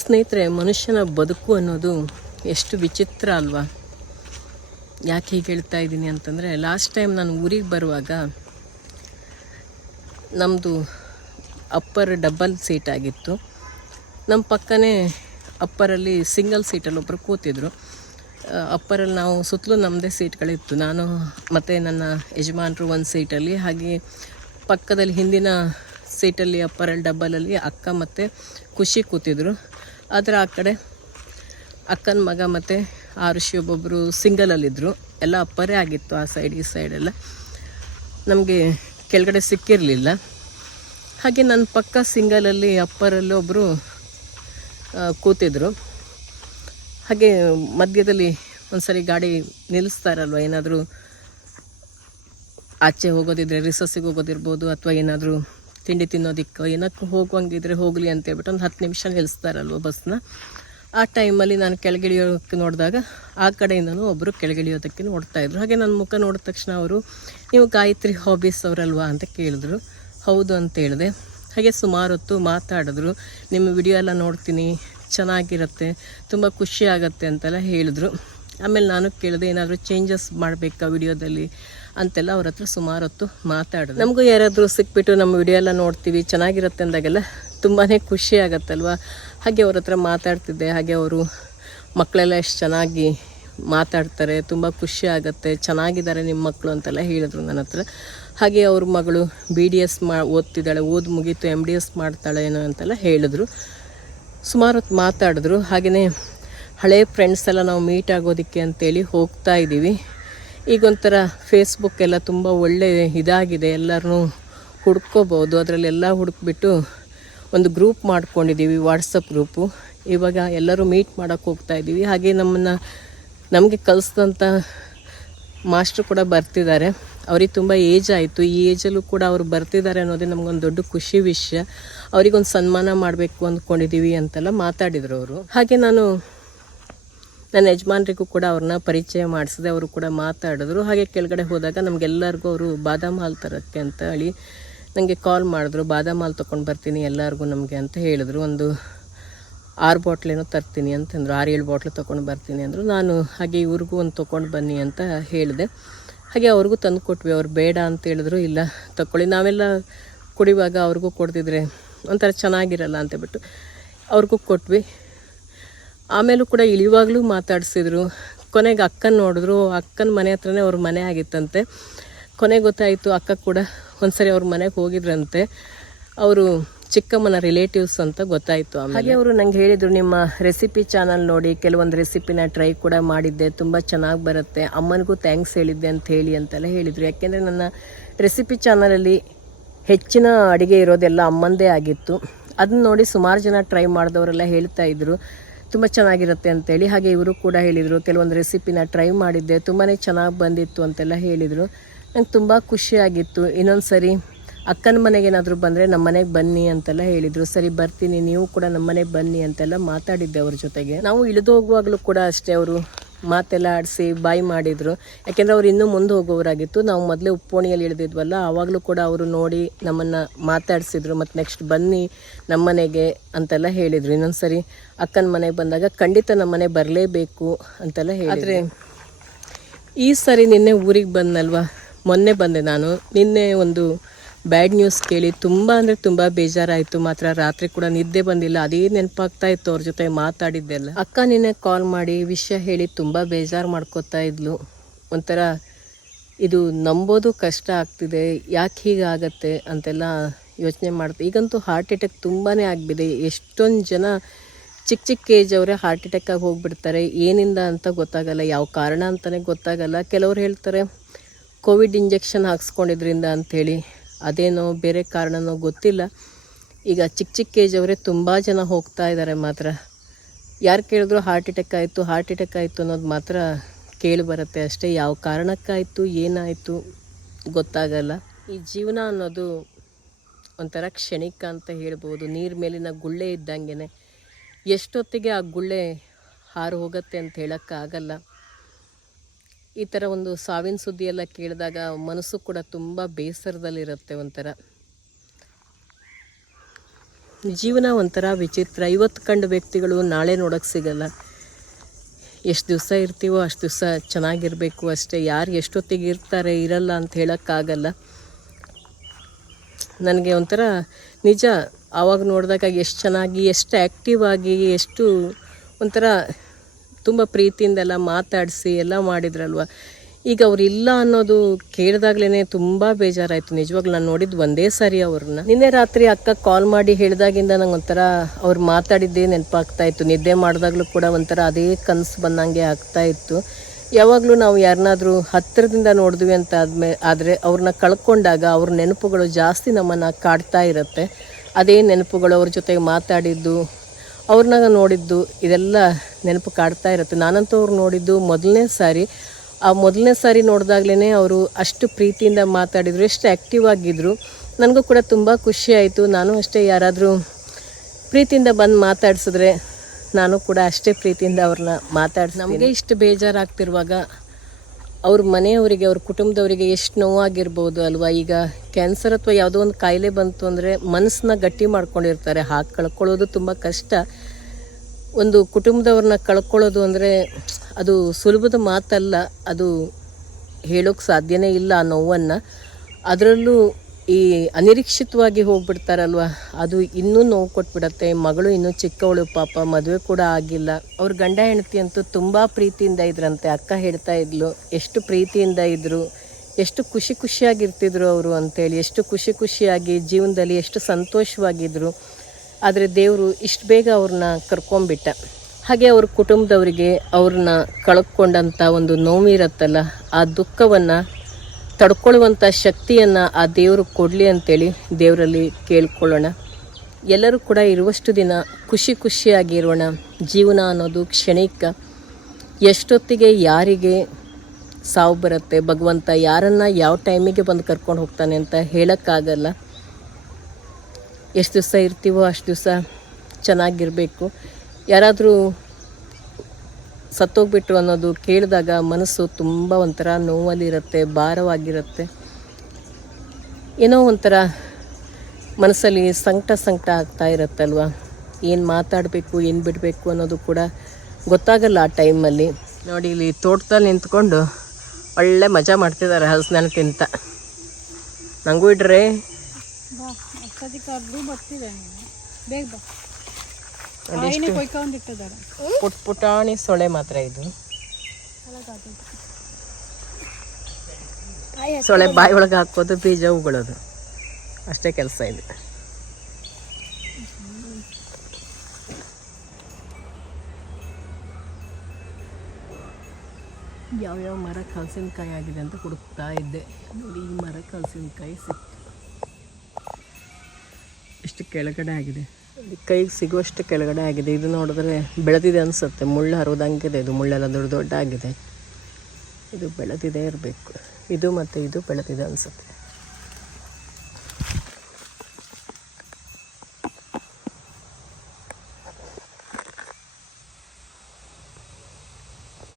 ಸ್ನೇಹಿತರೆ, ಮನುಷ್ಯನ ಬದುಕು ಅನ್ನೋದು ಎಷ್ಟು ವಿಚಿತ್ರ ಅಲ್ವಾ? ಯಾಕೆ ಹೀಗೆ ಹೇಳ್ತಾ ಇದ್ದೀನಿ ಅಂತಂದರೆ ಲಾಸ್ಟ್ ಟೈಮ್ ನಾನು ಊರಿಗೆ ಬರುವಾಗ ನಮ್ಮದು ಅಪ್ಪರ್ ಡಬಲ್ ಸೀಟ್ ಆಗಿತ್ತು. ನಮ್ಮ ಪಕ್ಕನೇ ಅಪ್ಪರಲ್ಲಿ ಸಿಂಗಲ್ ಸೀಟಲ್ಲಿ ಒಬ್ಬರು ಕೂತಿದ್ರು. ಅಪ್ಪರಲ್ಲಿ ನಾವು ಸುತ್ತಲೂ ನಮ್ಮದೇ ಸೀಟ್ಗಳಿತ್ತು ನಾನು ಮತ್ತು ನನ್ನ ಯಜಮಾನರು ಒಂದು ಸೀಟಲ್ಲಿ ಹಾಗೆ ಪಕ್ಕದಲ್ಲಿ ಹಿಂದಿನ ಸೀಟಲ್ಲಿ ಅಪ್ಪರಲ್ಲಿ ಡಬ್ಬಲಲ್ಲಿ ಅಕ್ಕ ಮತ್ತು ಖುಷಿ ಕೂತಿದ್ರು. ಆದರೆ ಆ ಕಡೆ ಅಕ್ಕನ ಮಗ ಮತ್ತು ಆ ಋಷಿ ಒಬ್ಬೊಬ್ಬರು ಸಿಂಗಲಲ್ಲಿದ್ದರು ಎಲ್ಲ ಅಪ್ಪರೇ ಆಗಿತ್ತು ಆ ಸೈಡ್ ಈ ಸೈಡೆಲ್ಲ ನಮಗೆ ಕೆಳಗಡೆ ಸಿಕ್ಕಿರಲಿಲ್ಲ. ಹಾಗೆ ನನ್ನ ಪಕ್ಕ ಸಿಂಗಲಲ್ಲಿ ಅಪ್ಪರಲ್ಲಿ ಒಬ್ಬರು ಕೂತಿದ್ರು. ಹಾಗೆ ಮಧ್ಯದಲ್ಲಿ ಒಂದ್ಸರಿ ಗಾಡಿ ನಿಲ್ಲಿಸ್ತಾರಲ್ವ ಏನಾದರೂ ಆಚೆ ಹೋಗೋದಿದ್ರೆ ರಿಸಸ್ಸಿಗೆ ಹೋಗೋದಿರ್ಬೋದು ಅಥವಾ ಏನಾದರೂ ತಿಂಡಿ ತಿನ್ನೋದಿಕ್ಕೋ ಏನಕ್ಕೆ ಹೋಗುವಂಗಿದ್ರೆ ಹೋಗಲಿ ಅಂತ ಹೇಳ್ಬಿಟ್ಟು ಒಂದು ಹತ್ತು ನಿಮಿಷ ನಿಲ್ಲಿಸ್ತಾರಲ್ವ ಬಸ್ನ. ಆ ಟೈಮಲ್ಲಿ ನಾನು ಕೆಳಗಿಳಿಯೋಕ್ಕೆ ನೋಡಿದಾಗ ಆ ಕಡೆಯಿಂದನೂ ಒಬ್ಬರು ಕೆಳಗಿಳಿಯೋದಕ್ಕೆ ನೋಡ್ತಾ ಇದ್ರು. ಹಾಗೆ ನನ್ನ ಮುಖ ನೋಡಿದ ತಕ್ಷಣ ಅವರು, ನೀವು ಗಾಯತ್ರಿ ಹಾಬೀಸ್ ಅವರಲ್ವಾ? ಅಂತ ಕೇಳಿದ್ರು. ಹೌದು ಅಂತ ಹೇಳಿದೆ. ಹಾಗೆ ಸುಮಾರು ಹೊತ್ತು ಮಾತಾಡಿದ್ರು. ನಿಮ್ಮ ವಿಡಿಯೋ ಎಲ್ಲ ನೋಡ್ತೀನಿ. ಚೆನ್ನಾಗಿರುತ್ತೆ. ತುಂಬ ಖುಷಿ ಆಗುತ್ತೆ ಅಂತೆಲ್ಲ ಹೇಳಿದ್ರು. ಆಮೇಲೆ ನಾನು ಕೇಳಿದೆ, ಏನಾದರೂ ಚೇಂಜಸ್ ಮಾಡಬೇಕಾ ವಿಡಿಯೋದಲ್ಲಿ ಅಂತೆಲ್ಲ ಅವ್ರ ಹತ್ರ ಸುಮಾರು ಹೊತ್ತು ಮಾತಾಡಿದ್ರು ನಮಗೂ ಯಾರಾದರೂ ಸಿಕ್ಬಿಟ್ಟು ನಮ್ಮ ವಿಡಿಯೋ ಎಲ್ಲ ನೋಡ್ತೀವಿ, ಚೆನ್ನಾಗಿರುತ್ತೆ ಅಂದಾಗೆಲ್ಲ ತುಂಬಾ ಖುಷಿ ಆಗತ್ತಲ್ವ? ಹಾಗೆ ಅವ್ರ ಹತ್ರ ಮಾತಾಡ್ತಿದ್ದೆ, ಹಾಗೆ ಅವರು ಮಕ್ಕಳೆಲ್ಲ ಎಷ್ಟು ಚೆನ್ನಾಗಿ ಮಾತಾಡ್ತಾರೆ, ತುಂಬ ಖುಷಿ ಆಗುತ್ತೆ, ಚೆನ್ನಾಗಿದ್ದಾರೆ ನಿಮ್ಮ ಮಕ್ಕಳು ಅಂತೆಲ್ಲ ಹೇಳಿದ್ರು ನನ್ನ ಹತ್ರ. ಹಾಗೆ ಅವ್ರ ಮಗಳು ಬಿ ಡಿ ಎಸ್ ಮಾ, ಓದ್ತಿದ್ದಾಳೆ, ಓದ್ ಮುಗೀತು ಎಂ ಡಿ ಎಸ್ ಮಾಡ್ತಾಳೆ ಏನೋ ಅಂತೆಲ್ಲ ಹೇಳಿದ್ರು. ಸುಮಾರು ಹೊತ್ತು ಮಾತಾಡಿದ್ರು. ಹಾಗೆಯೇ ಹಳೆ ಫ್ರೆಂಡ್ಸ್ ಎಲ್ಲ ನಾವು ಮೀಟ್ ಆಗೋದಕ್ಕೆ ಅಂತೇಳಿ ಹೋಗ್ತಾ ಇದ್ದೀವಿ ಈಗೊಂಥರ ಫೇಸ್ಬುಕ್ ಎಲ್ಲ ತುಂಬ ಒಳ್ಳೆ ಇದಾಗಿದೆ. ಎಲ್ಲರೂ ಹುಡ್ಕೋಬೋದು ಅದರಲ್ಲೆಲ್ಲ ಹುಡುಕ್ಬಿಟ್ಟು ಒಂದು ಗ್ರೂಪ್ ಮಾಡ್ಕೊಂಡಿದ್ದೀವಿ ವಾಟ್ಸಪ್ ಗ್ರೂಪು ಇವಾಗ ಎಲ್ಲರೂ ಮೀಟ್ ಮಾಡೋಕ್ಕೆ ಹೋಗ್ತಾ ಇದ್ದೀವಿ ಹಾಗೆ ನಮ್ಮನ್ನು, ನಮಗೆ ಕಲಿಸಿದಂಥ ಮಾಸ್ಟ್ರು ಕೂಡ ಬರ್ತಿದ್ದಾರೆ. ಅವ್ರಿಗೆ ತುಂಬ ಏಜ್ ಆಯಿತು. ಈ ಏಜಲ್ಲೂ ಕೂಡ ಅವರು ಬರ್ತಿದ್ದಾರೆ ಅನ್ನೋದೇ ನಮಗೊಂದು ದೊಡ್ಡ ಖುಷಿ ವಿಷಯ. ಅವರಿಗೊಂದು ಸನ್ಮಾನ ಮಾಡಬೇಕು ಅಂದ್ಕೊಂಡಿದ್ದೀವಿ ಅಂತೆಲ್ಲ ಮಾತಾಡಿದರು ಅವರು. ಹಾಗೆ ನಾನು ನನ್ನ ಯಜಮಾನ್ರಿಗೂ ಕೂಡ ಅವ್ರನ್ನ ಪರಿಚಯ ಮಾಡಿಸಿದೆ ಅವರು ಕೂಡ ಮಾತಾಡಿದ್ರು. ಹಾಗೆ ಕೆಳಗಡೆ ಹೋದಾಗ ನಮಗೆಲ್ಲರಿಗೂ ಅವರು ಬಾದಾಮ್ ಹಾಲು ತರೋಕ್ಕೆ ಅಂತ ಹೇಳಿ ನನಗೆ ಕಾಲ್ ಮಾಡಿದ್ರು. ಬಾದಾಮ್ ಹಾಲು ತೊಗೊಂಡು ಬರ್ತೀನಿ ಎಲ್ಲರಿಗೂ ನಮಗೆ ಅಂತ ಹೇಳಿದ್ರು. ಒಂದು ಆರು ಬಾಟ್ಲೇನೋ ತರ್ತೀನಿ ಅಂತಂದರು. ಆರು ಏಳು ಬಾಟ್ಲು ತೊಗೊಂಡು ಬರ್ತೀನಿ ಅಂದರು. ನಾನು ಹಾಗೆ ಇವ್ರಿಗೂ ಒಂದು ತೊಗೊಂಡು ಬನ್ನಿ ಅಂತ ಹೇಳಿದೆ. ಹಾಗೆ ಅವ್ರಿಗೂ ತಂದು ಕೊಟ್ವಿ. ಅವ್ರು ಬೇಡ ಅಂತ ಹೇಳಿದ್ರು. ಇಲ್ಲ ತಗೊಳ್ಳಿ ನಾವೆಲ್ಲ ಕುಡಿಯುವಾಗ ಅವ್ರಿಗೂ ಕೊಡ್ತಿದ್ರೆ ಒಂಥರ ಚೆನ್ನಾಗಿರಲ್ಲ ಅಂತೇಳ್ಬಿಟ್ಟು ಅವ್ರಿಗೂ ಕೊಟ್ವಿ. ಆಮೇಲೂ ಕೂಡ ಇಳಿವಾಗಲೂ ಮಾತಾಡಿಸಿದ್ರು. ಕೊನೆಗೆ ಅಕ್ಕನ ನೋಡಿದ್ರು. ಅಕ್ಕನ ಮನೆ ಹತ್ರನೇ ಅವ್ರ ಮನೆ ಆಗಿತ್ತಂತೆ. ಕೊನೆಗೆ ಗೊತ್ತಾಯಿತು ಅಕ್ಕ ಕೂಡ ಒಂದ್ಸರಿ ಅವ್ರ ಮನೆಗೆ ಹೋಗಿದ್ರಂತೆ. ಅವರು ಚಿಕ್ಕಮ್ಮನ ರಿಲೇಟಿವ್ಸ್ ಅಂತ ಗೊತ್ತಾಯಿತು ಹಾಗೆ ಅವರು ನಂಗೆ ಹೇಳಿದರು, ನಿಮ್ಮ ರೆಸಿಪಿ ಚಾನಲ್ ನೋಡಿ, ಕೆಲವೊಂದು ರೆಸಿಪಿನ ಟ್ರೈ ಕೂಡ ಮಾಡಿದ್ದೆ. ತುಂಬ ಚೆನ್ನಾಗಿ ಬರುತ್ತೆ. ಅಮ್ಮನಿಗೂ ಥ್ಯಾಂಕ್ಸ್ ಹೇಳಿದ್ದೆ ಅಂತ ಹೇಳಿ ಅಂತೆಲ್ಲ ಹೇಳಿದರು. ಯಾಕೆಂದರೆ ನನ್ನ ರೆಸಿಪಿ ಚಾನಲಲ್ಲಿ ಹೆಚ್ಚಿನ ಅಡುಗೆ ಇರೋದೆಲ್ಲ ಅಮ್ಮಂದೇ ಆಗಿತ್ತು. ಅದನ್ನ ನೋಡಿ ಸುಮಾರು ಜನ ಟ್ರೈ ಮಾಡಿದವರೆಲ್ಲ ಹೇಳ್ತಾ ಇದ್ರು. ತುಂಬ ಚೆನ್ನಾಗಿರುತ್ತೆ ಅಂತೇಳಿ. ಹಾಗೆ ಇವರು ಕೂಡ ಹೇಳಿದರು. ಕೆಲವೊಂದು ರೆಸಿಪಿನ ಟ್ರೈ ಮಾಡಿದ್ದೆ. ತುಂಬಾ ಚೆನ್ನಾಗಿ ಬಂದಿತ್ತು ಅಂತೆಲ್ಲ ಹೇಳಿದರು. ನಂಗೆ ತುಂಬ ಖುಷಿಯಾಗಿತ್ತು ಇನ್ನೊಂದು ಸರಿ ಅಕ್ಕನ ಮನೆಗೆ ಏನಾದರೂ ಬಂದರೆ ನಮ್ಮ ಮನೆಗೆ ಬನ್ನಿ ಅಂತೆಲ್ಲ ಹೇಳಿದರು. ಸರಿ, ಬರ್ತೀನಿ. ನೀವು ಕೂಡ ನಮ್ಮ ಮನೆಗೆ ಬನ್ನಿ ಅಂತೆಲ್ಲ ಮಾತಾಡಿದ್ದೆ ಅವ್ರ ಜೊತೆಗೆ. ನಾವು ಇಳಿದು ಹೋಗುವಾಗಲೂ ಕೂಡ ಅಷ್ಟೇ ಅವರು ಮಾತೆಲ್ಲ ಆಡಿಸಿ ಬಾಯಿ ಮಾಡಿದರು. ಯಾಕೆಂದರೆ ಅವ್ರು ಇನ್ನೂ ಮುಂದೆ ಹೋಗೋರಾಗಿತ್ತು ನಾವು ಮೊದಲೇ ಉಪ್ಪೋಣಿಯಲ್ಲಿ ಇಳಿದಿದ್ವಲ್ಲ ಆವಾಗಲೂ ಕೂಡ ಅವರು ನೋಡಿ ನಮ್ಮನ್ನು ಮಾತಾಡಿಸಿದ್ರು. ಮತ್ತು ನೆಕ್ಸ್ಟ್ ಬನ್ನಿ ನಮ್ಮ ಮನೆಗೆ ಅಂತೆಲ್ಲ ಹೇಳಿದರು. ಇನ್ನೊಂದು ಸರಿ ಅಕ್ಕನ ಮನೆಗೆ ಬಂದಾಗ ಖಂಡಿತ ನಮ್ಮ ಮನೆ ಬರಲೇಬೇಕು ಅಂತೆಲ್ಲ ಹೇಳಿದ್ರೆ. ಈ ಸರಿ ನಿನ್ನೆ ಊರಿಗೆ ಬಂದಲ್ವಾ ಮೊನ್ನೆ ಬಂದೆ ನಾನು. ನಿನ್ನೆ ಒಂದು ಬ್ಯಾಡ್ ನ್ಯೂಸ್ ಕೇಳಿ ತುಂಬ ಅಂದರೆ ತುಂಬ ಬೇಜಾರಾಯಿತು. ಮಾತ್ರ ರಾತ್ರಿ ಕೂಡ ನಿದ್ದೆ ಬಂದಿಲ್ಲ. ಅದೇ ನೆನಪಾಗ್ತಾ ಇತ್ತು ಅವ್ರ ಜೊತೆ ಮಾತಾಡಿದ್ದೆಲ್ಲ. ಅಕ್ಕ ನಿನ್ನೆ ಕಾಲ್ ಮಾಡಿ ವಿಷಯ ಹೇಳಿ ತುಂಬ ಬೇಜಾರು ಮಾಡ್ಕೋತಾ ಇದ್ಲು. ಒಂಥರ ಇದು ನಂಬೋದು ಕಷ್ಟ ಆಗ್ತಿದೆ. ಯಾಕೆ ಹೀಗಾಗತ್ತೆ ಅಂತೆಲ್ಲ ಯೋಚನೆ ಮಾಡ್ತಾ ಈಗಂತೂ ಹಾರ್ಟ್ ಅಟ್ಯಾಕ್ ತುಂಬಾ ಆಗಿಬಿದೆ. ಎಷ್ಟೊಂದು ಜನ ಚಿಕ್ಕ ಚಿಕ್ಕ ಏಜ್ ಅವರೇ ಹಾರ್ಟ್ ಅಟ್ಯಾಕಾಗಿ ಹೋಗ್ಬಿಡ್ತಾರೆ. ಏನಿಂದ ಅಂತ ಗೊತ್ತಾಗಲ್ಲ. ಯಾವ ಕಾರಣ ಅಂತಲೇ ಗೊತ್ತಾಗಲ್ಲ. ಕೆಲವ್ರು ಹೇಳ್ತಾರೆ ಕೋವಿಡ್ ಇಂಜೆಕ್ಷನ್ ಹಾಕ್ಸ್ಕೊಂಡಿದ್ರಿಂದ ಅಂಥೇಳಿ ಅದೇನೋ ಬೇರೆ ಕಾರಣನೋ ಗೊತ್ತಿಲ್ಲ. ಈಗ ಚಿಕ್ಕ ಚಿಕ್ಕ ಏಜ್ ಅವರೇ ತುಂಬ ಜನ ಹೋಗ್ತಾ ಇದ್ದಾರೆ ಮಾತ್ರ. ಯಾರು ಕೇಳಿದ್ರು ಹಾರ್ಟ್ ಅಟ್ಯಾಕ್ ಆಯಿತು ಹಾರ್ಟ್ ಅಟ್ಯಾಕ್ ಆಯಿತು ಅನ್ನೋದು ಮಾತ್ರ ಕೇಳಿ ಬರುತ್ತೆ ಅಷ್ಟೇ. ಯಾವ ಕಾರಣಕ್ಕಾಯಿತು, ಏನಾಯಿತು ಗೊತ್ತಾಗಲ್ಲ. ಈ ಜೀವನ ಅನ್ನೋದು ಒಂಥರ ಕ್ಷಣಿಕ ಅಂತ ಹೇಳ್ಬೋದು. ನೀರು ಮೇಲಿನ ಗುಳ್ಳೆ ಇದ್ದಂಗೆ ಎಷ್ಟೊತ್ತಿಗೆ ಆ ಗುಳ್ಳೆ ಹಾರು ಹೋಗುತ್ತೆ ಅಂತ ಹೇಳೋಕ್ಕಾಗಲ್ಲ. ಈ ಥರ ಒಂದು ಸಾವಿನ ಸುದ್ದಿ ಎಲ್ಲ ಕೇಳಿದಾಗ ಮನಸ್ಸು ಕೂಡ ತುಂಬ ಬೇಸರದಲ್ಲಿರುತ್ತೆ ಒಂಥರ. ಜೀವನ ಒಂಥರ ವಿಚಿತ್ರ. ಇವತ್ತು ಕಂಡ ವ್ಯಕ್ತಿಗಳು ನಾಳೆ ನೋಡೋಕೆ ಸಿಗಲ್ಲ. ಎಷ್ಟು ದಿವಸ ಇರ್ತೀವೋ ಅಷ್ಟು ದಿವಸ ಚೆನ್ನಾಗಿರಬೇಕು ಅಷ್ಟೇ. ಯಾರು ಎಷ್ಟೊತ್ತಿಗೆ ಇರ್ತಾರೆ, ಇರಲ್ಲ ಅಂತ ಹೇಳೋಕ್ಕಾಗಲ್ಲ. ನನಗೆ ಒಂಥರ ನಿಜ ಆವಾಗ ನೋಡಿದಾಗ ಎಷ್ಟು ಚೆನ್ನಾಗಿ, ಎಷ್ಟು ಆ್ಯಕ್ಟಿವ್ ಆಗಿ, ಎಷ್ಟು ಒಂಥರ ತುಂಬ ಪ್ರೀತಿಯಿಂದೆಲ್ಲ ಮಾತಾಡಿಸಿ ಎಲ್ಲ ಮಾಡಿದ್ರಲ್ವ? ಈಗ ಅವ್ರು ಇಲ್ಲ ಅನ್ನೋದು ಕೇಳಿದಾಗ್ಲೇ ತುಂಬ ಬೇಜಾರಾಯಿತು. ನಿಜವಾಗ್ಲೂ ನಾನು ನೋಡಿದ್ದು ಒಂದೇ ಸಾರಿ ಅವ್ರನ್ನ. ನಿನ್ನೆ ರಾತ್ರಿ ಅಕ್ಕ ಕಾಲ್ ಮಾಡಿ ಹೇಳಿದಾಗಿಂದ ನಂಗೆ ಒಂಥರ ಅವ್ರು ಮಾತಾಡಿದ್ದೇ ನೆನಪಾಗ್ತಾ ಇತ್ತು. ನಿದ್ದೆ ಮಾಡಿದಾಗಲೂ ಕೂಡ ಒಂಥರ ಅದೇ ಕನಸು ಬಂದಂಗೆ ಆಗ್ತಾ ಇತ್ತು. ಯಾವಾಗಲೂ ನಾವು ಯಾರನ್ನಾದ್ರೂ ಹತ್ತಿರದಿಂದ ನೋಡಿದ್ವಿ ಅಂತ ಆದ್ಮೇ, ಆದರೆ ಅವ್ರನ್ನ ಕಳ್ಕೊಂಡಾಗ ಅವ್ರ ನೆನಪುಗಳು ಜಾಸ್ತಿ ನಮ್ಮನ್ನು ಕಾಡ್ತಾ ಇರುತ್ತೆ. ಅದೇ ನೆನಪುಗಳು ಅವ್ರ ಜೊತೆಗೆ ಮಾತಾಡಿದ್ದು ಅವ್ರನ್ನ ನೋಡಿದ್ದು ಇದೆಲ್ಲ ನೆನಪು ಕಾಡ್ತಾ ಇರುತ್ತೆ. ನಾನಂತೂ ಅವ್ರು ನೋಡಿದ್ದು ಮೊದಲನೇ ಸಾರಿ. ಆ ಮೊದಲನೇ ಸಾರಿ ನೋಡಿದಾಗ್ಲೇ ಅವರು ಅಷ್ಟು ಪ್ರೀತಿಯಿಂದ ಮಾತಾಡಿದರು, ಎಷ್ಟು ಆ್ಯಕ್ಟಿವ್ ಆಗಿದ್ದರು ನನಗೂ ಕೂಡ ತುಂಬ ಖುಷಿ ಆಯಿತು. ನಾನು ಅಷ್ಟೇ ಯಾರಾದರೂ ಪ್ರೀತಿಯಿಂದ ಬಂದು ಮಾತಾಡಿಸಿದ್ರೆ ನಾನು ಕೂಡ ಅಷ್ಟೇ ಪ್ರೀತಿಯಿಂದ ಅವ್ರನ್ನ ಮಾತಾಡಿಸಿ ನಮಗೆ ಇಷ್ಟು ಬೇಜಾರಾಗ್ತಿರುವಾಗ ಅವ್ರ ಮನೆಯವರಿಗೆ, ಅವ್ರ ಕುಟುಂಬದವರಿಗೆ ಎಷ್ಟು ನೋವಾಗಿರ್ಬೋದು ಅಲ್ವಾ? ಈಗ ಕ್ಯಾನ್ಸರ್ ಅಥವಾ ಯಾವುದೋ ಒಂದು ಕಾಯಿಲೆ ಬಂತು ಅಂದರೆ ಮನಸ್ಸನ್ನ ಗಟ್ಟಿ ಮಾಡ್ಕೊಂಡಿರ್ತಾರೆ. ಹಾಕಿ ಕಳ್ಕೊಳ್ಳೋದು ತುಂಬ ಕಷ್ಟ. ಒಂದು ಕುಟುಂಬದವ್ರನ್ನ ಕಳ್ಕೊಳ್ಳೋದು ಅಂದರೆ ಅದು ಸುಲಭದ ಮಾತಲ್ಲ. ಅದು ಹೇಳೋಕ್ಕೆ ಸಾಧ್ಯನೇ ಇಲ್ಲ ಆ ನೋವನ್ನು. ಅದರಲ್ಲೂ ಈ ಅನಿರೀಕ್ಷಿತವಾಗಿ ಹೋಗ್ಬಿಡ್ತಾರಲ್ವ? ಅದು ಇನ್ನೂ ನೋವು ಕೊಟ್ಬಿಡತ್ತೆ, ಮಗಳು ಇನ್ನೂ ಚಿಕ್ಕವಳು, ಪಾಪ ಮದುವೆ ಕೂಡ ಆಗಿಲ್ಲ. ಅವ್ರ ಗಂಡ ಹೆಂಡತಿ ಅಂತೂ ತುಂಬ ಪ್ರೀತಿಯಿಂದ ಇದ್ರಂತೆ. ಅಕ್ಕ ಹೇಳ್ತಾ ಇದ್ಲು, ಎಷ್ಟು ಪ್ರೀತಿಯಿಂದ ಇದ್ರು, ಎಷ್ಟು ಖುಷಿ ಖುಷಿಯಾಗಿರ್ತಿದ್ರು ಅವರು ಅಂತೇಳಿ. ಎಷ್ಟು ಖುಷಿ ಖುಷಿಯಾಗಿ ಜೀವನದಲ್ಲಿ ಎಷ್ಟು ಸಂತೋಷವಾಗಿದ್ದರು ಆದರೆ ದೇವರು ಇಷ್ಟು ಬೇಗ ಅವ್ರನ್ನ ಕರ್ಕೊಂಬಿಟ್ಟ ಹಾಗೆ ಅವ್ರ ಕುಟುಂಬದವರಿಗೆ ಅವ್ರನ್ನ ಕಳ್ಕೊಂಡಂಥ ಒಂದು ನೋವಿರತ್ತಲ್ಲ, ಆ ದುಃಖವನ್ನು ತಡ್ಕೊಳ್ಳುವಂಥ ಶಕ್ತಿಯನ್ನು ಆ ದೇವರು ಕೊಡಲಿ ಅಂತೇಳಿ ದೇವರಲ್ಲಿ ಕೇಳ್ಕೊಳ್ಳೋಣ. ಎಲ್ಲರೂ ಕೂಡ ಇರುವಷ್ಟು ದಿನ ಖುಷಿ ಖುಷಿಯಾಗಿರೋಣ ಜೀವನ ಅನ್ನೋದು ಕ್ಷಣಿಕ. ಎಷ್ಟೊತ್ತಿಗೆ ಯಾರಿಗೆ ಸಾವು ಬರುತ್ತೆ, ಭಗವಂತ ಯಾರನ್ನು ಯಾವ ಟೈಮಿಗೆ ಬಂದು ಕರ್ಕೊಂಡು ಹೋಗ್ತಾನೆ ಅಂತ ಹೇಳೋಕ್ಕಾಗಲ್ಲ. ಎಷ್ಟು ದಿವಸ ಇರ್ತೀವೋ ಅಷ್ಟು ದಿವಸ ಚೆನ್ನಾಗಿರಬೇಕು. ಯಾರಾದರೂ ಸತ್ತೋಗ್ಬಿಟ್ರು ಅನ್ನೋದು ಕೇಳಿದಾಗ ಮನಸ್ಸು ತುಂಬ ಒಂಥರ ನೋವಲ್ಲಿರುತ್ತೆ, ಭಾರವಾಗಿರುತ್ತೆ. ಏನೋ ಒಂಥರ ಮನಸ್ಸಲ್ಲಿ ಸಂಕಟ ಸಂಕಟ ಆಗ್ತಾ ಇರುತ್ತಲ್ವ? ಏನು ಮಾತಾಡಬೇಕು, ಏನು ಬಿಡಬೇಕು ಅನ್ನೋದು ಕೂಡ ಗೊತ್ತಾಗಲ್ಲ ಆ ಟೈಮಲ್ಲಿ. ನೋಡಿ, ಇಲ್ಲಿ ತೋಟದಲ್ಲಿ ನಿಂತ್ಕೊಂಡು ಒಳ್ಳೆ ಮಜಾ ಮಾಡ್ತಿದ್ದಾರೆ ಹಲಸಿನ ತಿಂತ ನಂಗೂ ಇಡ್ರೆ. ಪುಟ್ ಪುಟಾಣಿ ಸೊಳೆ ಮಾತ್ರ ಇದು. ಸೊಳೆ ಬಾಯಿ ಒಳಗೆ ಹಾಕೋದು ಬೀಜ ಉಗಳೋದು. ಅಷ್ಟೇ ಕೆಲಸ ಇದೆ. ಯಾವ್ಯಾವ ಮರ ಕಲಸಿನಕಾಯಿ ಆಗಿದೆ ಅಂತ ಹುಡುಕ್ತಾ ಇದ್ದೆ. ನೋಡಿ ಈ ಮರ ಹಲಸಿನಕಾಯಿ ಸಿಕ್ತು. ಎಷ್ಟು ಕೆಳಗಡೆ ಆಗಿದೆ. ಕೈಗೆ ಸಿಗುವಷ್ಟು ಕೆಳಗಡೆ ಆಗಿದೆ. ಇದು ನೋಡಿದ್ರೆ ಬೆಳೆದಿದೆ ಅನಿಸುತ್ತೆ. ಮುಳ್ಳು ಹರಿದಂಗಿದೆ. ಇದು ಮುಳ್ಳೆಲ್ಲ ದೊಡ್ಡ ದೊಡ್ಡ ಆಗಿದೆ ಇದು ಬೆಳೆದಿದೆ ಇರಬೇಕು. ಇದು ಮತ್ತು ಇದು ಬೆಳೆದಿದೆ ಅನಿಸುತ್ತೆ.